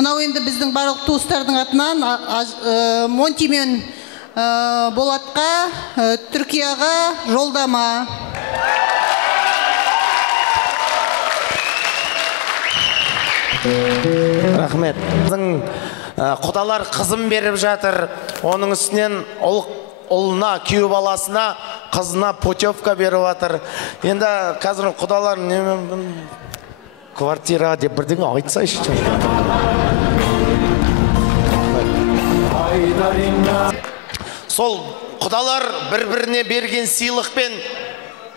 Мынау енді біздің барлық туыстардың атынан Монти мен Болатқа Түркияға жолдама. Рахмет. Құдалар қызым беріп жатыр. Оның үстінен ұлына, күйеу баласына, қызына путевка беріп жатыр. Енді қазір құдалар квартира деп бірдеңе айтсайшы. Сол құдалар бір-біріне берген сыйлықпен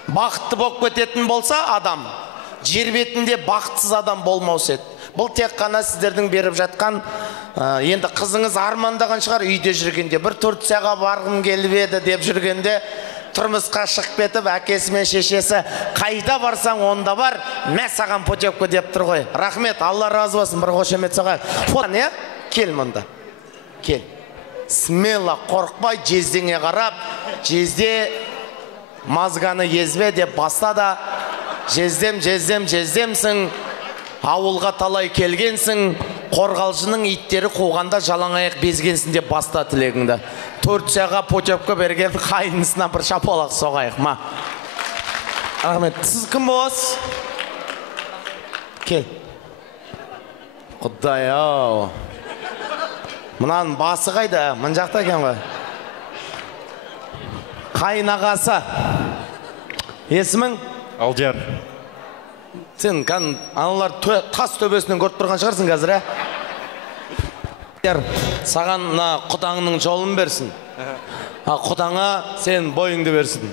бақытты болып кететін болса адам, жер бетінде бақытсыз адам болмаушы еді. Бұл тек қана сіздердің беріп жатқан, енді қызыңыз армандаған шығар үйде жүргенде, бір Турцияға барғым келіп еді деп жүргенде, тұрмысқа шығып кетіп, әкесі мен шешесі қайда барсаң онда бар, мә саған путевка деп тұр ғой. Рахмет, Алла разы болсын, бір қошемет соғайық. Кел мұнда, кел. Смело қорықпай, жездеңе қарап, жезде мазғаны езбе деп баста да, жездемсің, ауылға талай келгенсің, қорғалжының иттері қуғанда жалаң аяқ безгенсің деп баста тілегіңді. Турцияға путевка берген қайынысына бір шапалақ соғайық, ма? Рахмет, сіз кім боласыз? Кел. Құдай-ау. Мұнаның басы қайда? Мын жақта екен ғой. Қайын-ағасы. Есімің? Алдияр. Сен аналар тас төбесінен көріп тұрған шығарсың қазір, саған құдаңның жолын берсін. Құдаңа сен бойыңды берсін.